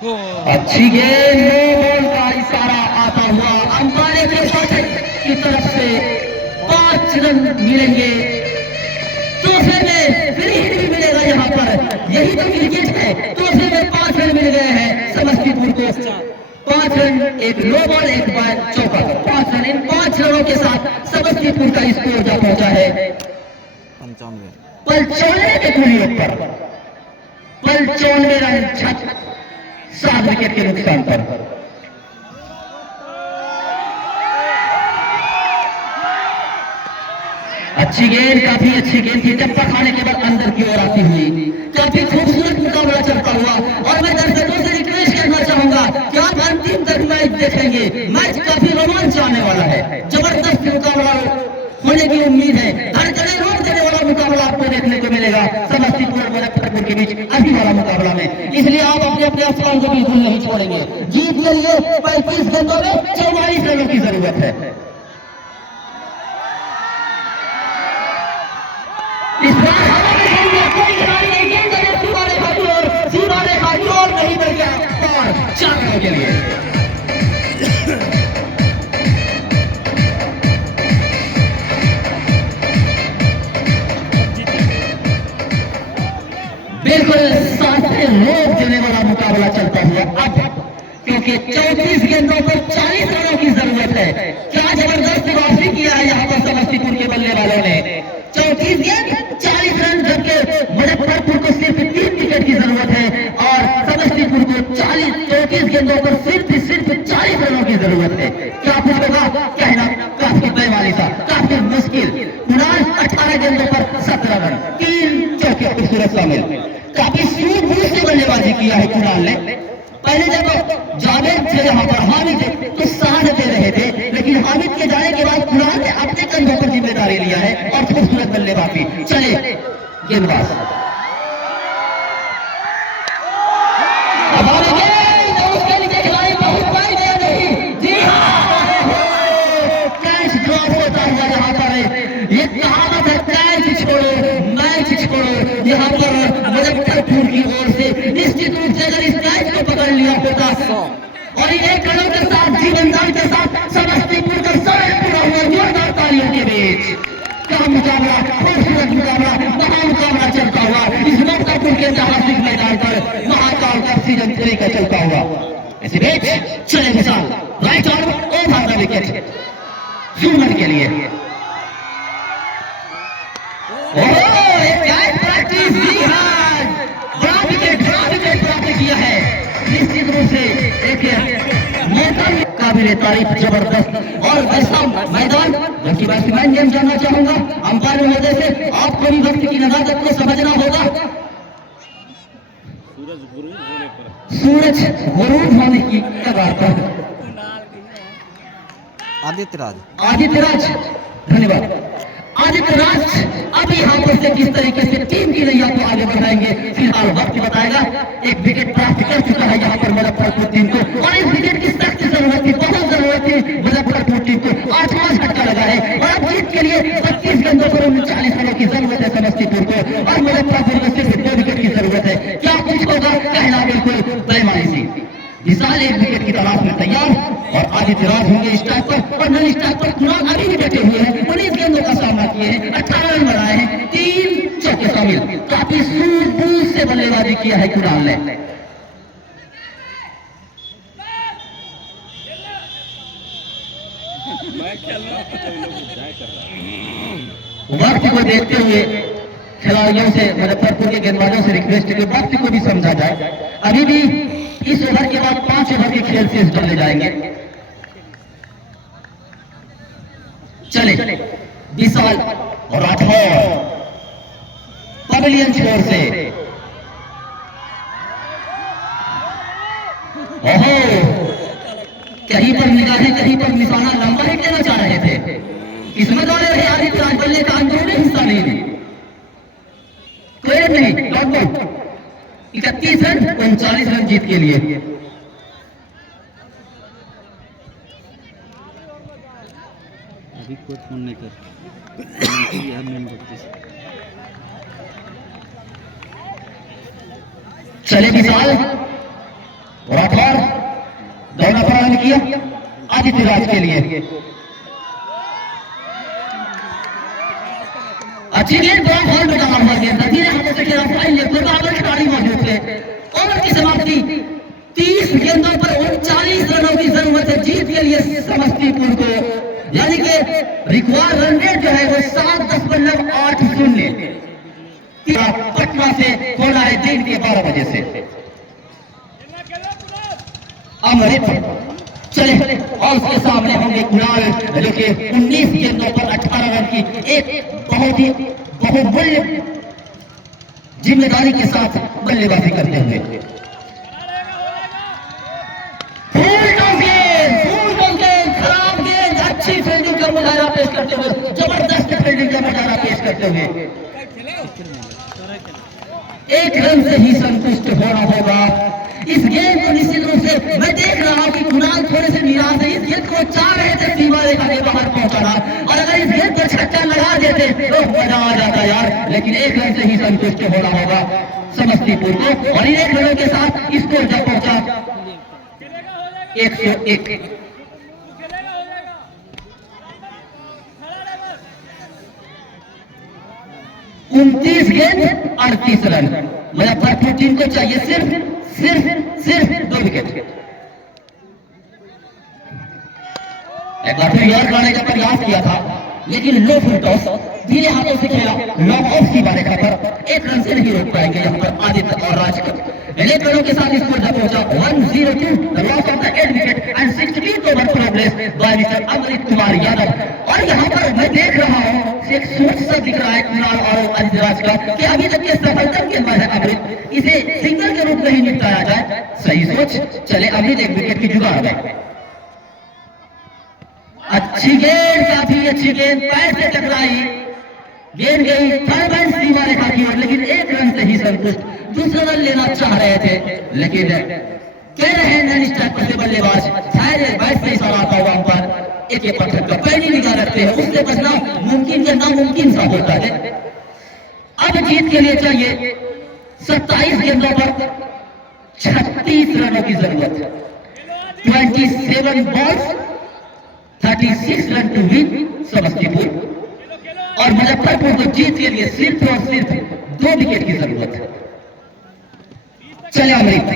अच्छी गेंद, no ball का इशारा आता हुआ अंपायर की तरफ से 5 रन मिलेंगे। दूसरे में फ्री हिट भी मिलेगा यहाँ पर, यही तो क्रिकेट है। दूसरे में 5 रन मिल गए हैं समस्तीपुर को। 5 रन, एक नो बॉल, एक बार चौका। 5 रन, इन 5 रनों के साथ समस्तीपुर का स्कोर जा पहुंचा है 95 के कुल पर। 95 रन 7 विकेट के नुकसान पर। अच्छी गेंद, काफी अच्छी गेंद थी। टप्पा खाने के बाद अंदर की ओर आती हुई काफी खूबसूरत मुकाबला चलता हुआ। और मैं दर्शकों से रिक्वेस्ट करना चाहूंगा कि आप अंतिम तक मैच देखेंगे। मैच काफी रोमांच आने वाला है, जबरदस्त मुकाबला होने की उम्मीद है। हर जगह रोक देने वाला मुकाबला आपको देखने को मिलेगा समस्तीपुर और मुजफ्फरपुर के बीच अभी वाला मुकाबला में। इसलिए आप अपने अपने स्थान को बिल्कुल नहीं छोड़ेंगे। जीत के लिए 35 गेंदों में 44 रनों की जरूरत है। इस बार हवा में कोई खिलाड़ी नहीं, गेंद सीधा रेखा की ओर, सीधा रेखा की ओर नहीं बन गया और 4 रनों के लिए। बिल्कुल साथ रोक देने वाला मुकाबला चलता हुआ अब, क्योंकि 34 गेंदों पर 40 रनों की जरूरत है। क्या जबरदस्त वापसी किया है यहाँ पर समस्तीपुर के बल्ले वालों ने। 34 गेंद 40 रन, जबकि मुजफ्फरपुर को सिर्फ 3 विकेट की जरूरत है और समस्तीपुर को 34 गेंदों पर सिर्फ 40 रनों की जरूरत है। क्या कुछ होगा, कहना काफी बेमानी था, काफी मुश्किल। कुणाल 18 गेंदों पर 17 रन, 3 चौके खूबसूरत शामिल। काफी सूझबूझ से बल्लेबाजी किया है कुणाल ने। पहले जब जावेद थे यहाँ पर, हामिद तो साथ दे रहे थे, लेकिन हामिद के जाने के बाद कुणाल ने अपने कंधों पर जिम्मेदारी लिया है और खूबसूरत बल्लेबाजी। चले गेंदबाज, कैच ड्रॉप होता हुआ यहाँ पर। ये कहावत है, कैच छोड़ो मैच छोड़ो। यहाँ पर मुजफ्फरपुर की ओर से निश्चित रूप से अगर इस कैच को पकड़ लिया होता और इन 1 रनों के साथ, जीवनदान के साथ समस्तीपुर का समय पूरा हुआ जोरदार तालियों के बीच। क्या मुकाबला, खूबसूरत मुकाबला, महामुकाबला चलता हुआ इस ममतापुर के ऐतिहासिक मैदान पर महाकाल कप सीजन 3 का चलता हुआ। इसी बीच चले Vishal, right arm over the wicket Suman के लिए। बड़ा विकेट प्राप्त किया है। निश्चित रूप से एक काबिल तारीफ, जबरदस्त और वैसा मैदान जबकि बैट्समैन गेम जानना चाहूंगा अंपायर महोदय से, आपको भी वक्त की नजाकत को समझना होगा। सूरज गुरूर होने की कगार पर आदित्य राज, धन्यवाद आदित्य राज। अब यहाँ पर से किस तरीके से टीम की नैया को आगे बढ़ाएंगे फिलहाल वक्त बताएगा। एक विकेट प्राप्त कर चुका है यहाँ पर मुजफ्फरपुर टीम को और इस विकेट की सख्त जरूरत थी, बहुत जरूरत थी मुजफ्फरपुर टीम को। 8वां झटका लगा है और अब जीत के लिए 32 गेंदों पर 39 रनों की जरूरत है समस्तीपुर को और मुजफ्फरपुर को सिर्फ 2 विकेट की जरूरत है। क्या कुछ होगा, कहना बिल्कुल बेमानी सी। विशाल 1 विकेट की तलाश में तैयार और आदित्य राज होंगे स्ट्राइक पर और नन स्ट्राइक पर कुणाल अभी भी बैठे हुए हैं। 19 गेंदों का सामना किए हैं, 18 रन बनाए हैं, 3 चौके शामिल। काफी सूझबूझ से बल्लेबाजी किया है कुणाल ने। वक्त को देखते हुए खिलाड़ियों से, मुजफ्फरपुर के गेंदबाजों से रिक्वेस्ट है कि वक्त को भी समझा जाए। अभी भी इस ओवर के बाद 5 ओवर के खेल से डाले जाएंगे। चले विशाल और राठौर पवेलियन छोर से। ओहो, कहीं पर निगाहें, कहीं पर निशाना लंबा ही लेना चाह रहे थे। किस्मत वाले रहे आदित्य राज, बल्ले का अंदरूनी हिस्सा नहीं दी, कोई नहीं। लॉकडाउन 31 रन 39 रन जीत के लिए। अभी कोई फोन नहीं कर चले विशाल राठौर दौड़ा प्रारंभ किया आदित्य राज के लिए। अच्छी गेंद बड़ा बॉल में डाला हुआ गेंद धीरे हाथों से खेला फाइल लेते बराबर खिलाड़ी मौजूद थे। ओवर की समाप्ति 30 गेंदों पर 39 रनों की जरूरत है जीत के लिए समस्तीपुर को, यानी कि रिक्वायर्ड रन रेट जो है वो 7.80। पटना से खोला है दिन के 12 बजे से। अमृत चले और उसके सामने होंगे कुणाल जो कि 19 गेंदों पर 18 रन की एक बहुत ही बहुमूल्य जिम्मेदारी के साथ बल्लेबाजी करते हुए। खराब गेंद अच्छी फील्डिंग का मुजाहरा पेश करते हुए, जबरदस्त फील्डिंग का मुजाहरा पेश करते हुए एक रन से ही संतुष्ट होना होगा। इस गेंद को निश्चित रूप से मैं देख रहा हूं कि कुणाल थोड़े से निराश है। इस गेंद को चाह रहे थे सीमा रेखा के बाहर पहुंचाना, और अगर इस गेंद पर छक्का लगा देते तो मजा आ जाता यार, लेकिन एक रन से ही संतुष्ट होना होगा समस्तीपुर को। और इन एक रनों के साथ स्कोर जब पहुंचा 101। 29 गेंद 38 रन। मुजफ्फरपुर टीम को चाहिए सिर्फ 2 विकेट। एक बार फिर यार करने का प्रयास किया था, लेकिन लो फुल टॉस धीरे हाथों से खेला लॉन्ग ऑफ सीमा रेखा पर। एक रन से नहीं रोक पाएंगे यहाँ पर आदित्य और राज का। एक रनों के साथ स्कोर जब पहुंचा 102, the loss of the 8 wicket and 16th over progress by mister Amrit Kumar Yadav. और यहाँ पर मैं देख रहा हूँ एक सोच सा दिख रहा है कुणाल और आदित्य राज का कि अभी तक के सफलतम गेंदबाज है अमृत, इसे सिंगल के रूप में ही निपटाया जाए। सही सोच, चले अमृत एक विकेट की जुगाड़ में। अच्छी गेंद, काफी अच्छी गेंद, पैर से टकराई, गेंद गई थर्ड बैंड सीमा रेखा की ओर, लेकिन एक रन से ही संतुष्ट। दूसरा रन लेना चाह रहे थे, लेकिन कह रहे हैं नैन स्ट्राइक पर से बल्लेबाज शायद बैट से इशारा आता हुआ अंपायर एक पत्थर का पैनी निगाह रखते हैं, उससे बचना मुमकिन या नामुमकिन सा होता है। अब जीत के लिए चाहिए 27 गेंदों पर 36 रनों की जरूरत। 27 balls 36 run to win Samastipur. और मुजफ्फरपुर को जीत के लिए सिर्फ और सिर्फ 2 विकेट की जरूरत है। चले अमृत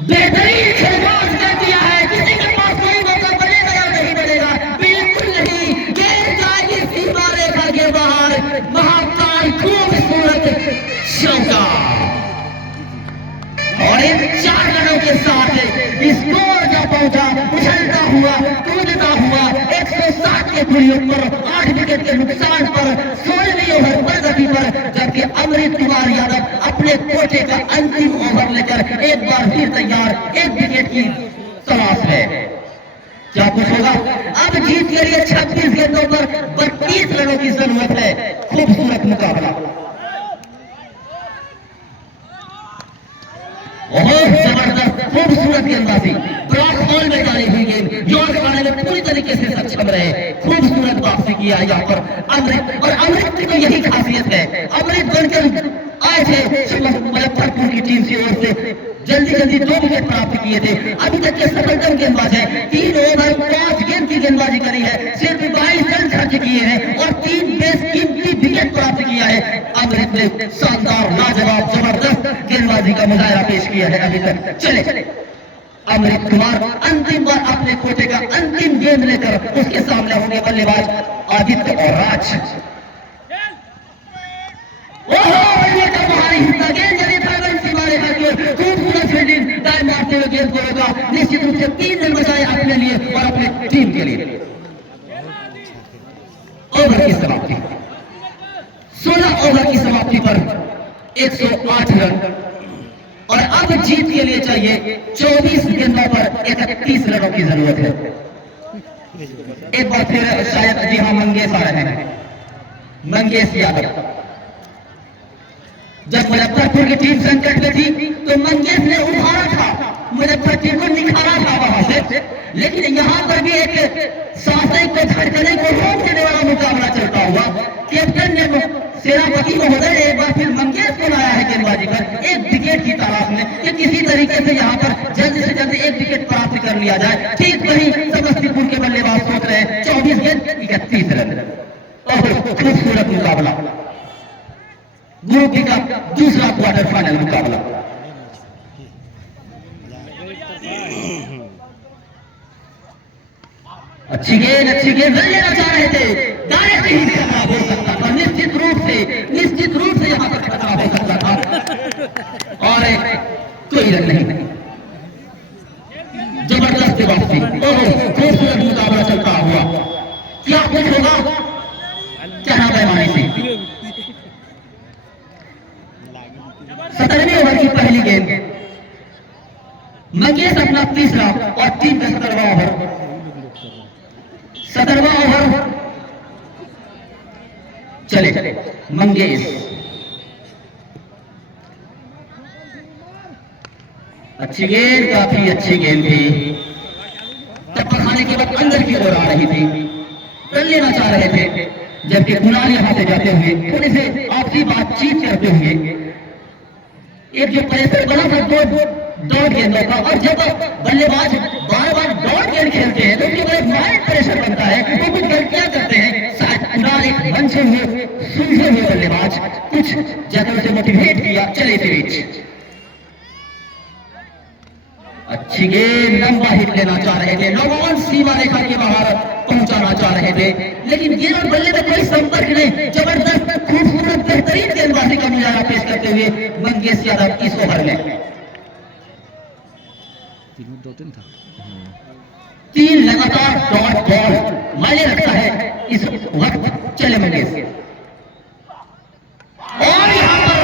बेहतरीन खेलबाज कर दिया है, किसी के पास कोई मौका बनेगा या नहीं बनेगा, बिल्कुल नहीं। गेंद जाएगी सीमा रेखा के बाहर, महाकाल खूबसूरत चौका। और इन 4 रनों के साथ स्कोर जब पहुंचा उछलता हुआ कूदता हुआ 160 के दूरी पर 8 विकेट के नुकसान पर 16वीं ओवर प्रगति पर, जबकि अमृत कुमार यादव अपने कोटे का अंतिम ओवर लेकर एक बार फिर तैयार 1 विकेट की तलाश है। क्या कुछ होगा? अब जीत के लिए 26 गेंदों पर 32 रनों की जरूरत है। खूबसूरत मुकाबला, बहुत जबरदस्त खूबसूरत गेंदबाजी, ब्लॉक बॉल में डाली हुई गेंद जॉर्ज करने में पूरी तरीके से सक्षम रहे। खूबसूरत वापसी किया यहाँ पर अमृत, और अमृत की तो यही खासियत है। अमृत बनकर आए थे मुजफ्फरपुर की टीम की ओर से, जल्दी 2 विकेट प्राप्त किए थे। अभी तक के सफलतम गेंदबाज है, 3 ओवर 5 गेंद की गेंदबाजी करी है, सिर्फ 22 रन खर्च किए हैं और 3 बेशकीमती विकेट प्राप्त किया है। अमृत ने शानदार लाजवाब जबरदस्त गेंदबाजी का मुजाहरा पेश किया है अभी तक। चले अमृत कुमार अंतिम बार अपने कोटे का अंतिम गेंद लेकर, उसके सामने होंगे बल्लेबाज आदित्य और राज। खूबसूरत फील्डिंग टाइम मारते हुए गेंद को रोका, निश्चित रूप से 3 रन बचाए अपने लिए और अपने टीम के लिए। ओवर की समाप्ति 16 ओवर की समाप्ति पर 108 रन। और अब जीत के लिए चाहिए 24 गेंदों पर 31 रनों की जरूरत है। एक बार फिर शायद जी हाँ मंगेश आ रहे हैं, मंगेश यादव। जब मुजफ्फरपुर की टीम संकट में थी तो मंगेश ने उभारा था, मुजफ्फरपुर को निखारा था वहां से, लेकिन यहाँ पर भी एक सांसें को धड़कने को रोक देने वाला मुकाबला चलता हुआ। कैप्टन ने सेनापति महोदय ने एक बार फिर मंगेश को लाया है गेंदबाजी पर एक विकेट की तलाश में कि किसी तरीके से यहाँ पर जल्द से जल्द एक विकेट प्राप्त कर लिया जाए। ठीक वही समस्तीपुर के बल्लेबाज सोच रहे हैं। 24 गेंद 31 रन। और खूबसूरत मुकाबला, ग्रुप बी का दूसरा क्वार्टर फाइनल मुकाबला। अच्छी गेंद रन लेना चाह रहे थे, डायरेक्ट ही खतरा हो सकता था, निश्चित रूप से यहाँ पर खतरा हो सकता था और कोई रन नहीं। जबरदस्त वापसी, खूबसूरत मुकाबला चलता हुआ। क्या कुछ होगा क्या बेईमानी से। 17वें ओवर की पहली गेंद, मंगेश अपना तीसरा और टीम का 17वां ओवर। 17वां ओवर चले मंगेश। अच्छी गेंद, काफी अच्छी गेंद थी। टप्पा खाने के बाद अंदर की ओर आ रही थी, रन लेना चाह रहे थे, जबकि कुणाल यहां से जाते हुए थोड़े से आपसी बातचीत करते हुए एक जो प्रेशर बना था डॉट गेंदों का, और जब बल्लेबाज बार बार डॉट गेंद खेलते हैं तो उनके ऊपर माइंड प्रेशर बनता है, वो कुछ गलतियां करते हैं। शायद कुणाल एक मंचे हुए सुलझे हुए बल्लेबाज कुछ जगह से मोटिवेट किया, चले थे बीच। अच्छी गेंद, लंबा हिट लेना चाह रहे थे, नौजवान सीमा रेखा के बाहर पहुंचाना चाह रहे थे, लेकिन गेंद और बल्ले में कोई संपर्क नहीं। जबरदस्त खूबसूरत बेहतरीन गेंदबाजी का मुजाहरा पेश करते हुए मंगेश यादव इस ओवर में 3 था। 3 लगातार डॉट बॉल मायने रखता है इस वक्त। चले मंगेश और यहाँ पर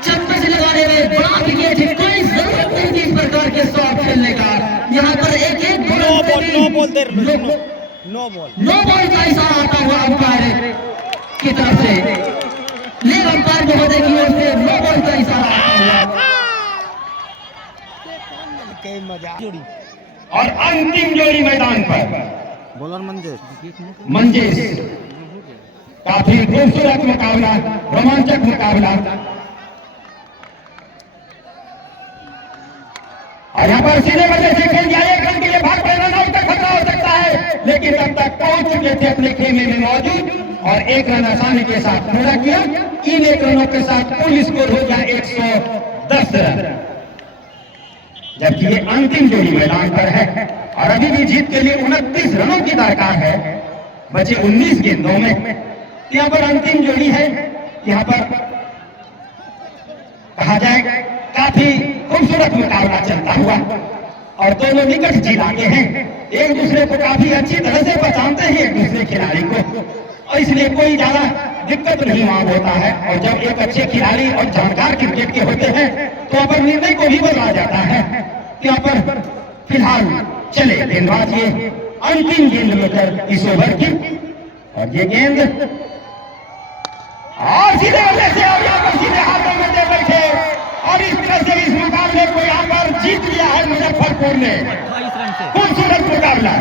चम्मच लगाने में बड़ा विकेट है, कोई जरूरत नहीं थी इस प्रकार के शॉट खेलने का। यहाँ पर एक नो बॉल का इशारा आता हुआ अंपायर की तरफ से, लेग अंपायर महोदय की ओर से नो बॉल का इशारा आता हुआ। और अंतिम जोड़ी मैदान पर बॉलर मंगेश। काफी खूबसूरत मुकाबला, रोमांचक मुकाबला। और यहाँ पर सीधे बल्ले से खेल दिया, 1 रन के लिए भाग रन आउट का खतरा हो सकता है, लेकिन तब तक पहुंच चुके थे अपने खेमे में मौजूद और 1 रन आसानी के साथ पूरा किया। इन 1 रनों के साथ कुल स्कोर हो गया 110 रन, जबकि ये अंतिम जोड़ी मैदान पर है और अभी भी जीत के लिए 29 रनों की दरकार है, बचे 19 गेंदों में। यहाँ पर अंतिम जोड़ी है, यहाँ पर कहा जाए काफी खूबसूरत मुकाबला चलता हुआ और दोनों निकट जी लागे हैं, एक दूसरे को काफी अच्छी तरह से पहचानते हैं एक दूसरे खिलाड़ी को, और इसलिए कोई ज्यादा दिक्कत नहीं वहां होता है। और जब एक अच्छे खिलाड़ी और जानकार क्रिकेट के होते हैं तो यहाँ पर निर्णय को भी बदला जाता है। यहाँ पर फिलहाल चले गेंदबाज ये अंतिम गेंद लेकर इस ओवर की, और ये गेंद और सीधे बल्ले से और यहाँ पर सीधे हाथों में दे बैठे और इस तरह से इस मुकाबले को यहाँ पर जीत लिया है मुजफ्फरपुर ने। 28 रन से खूबसूरत मुकाबला।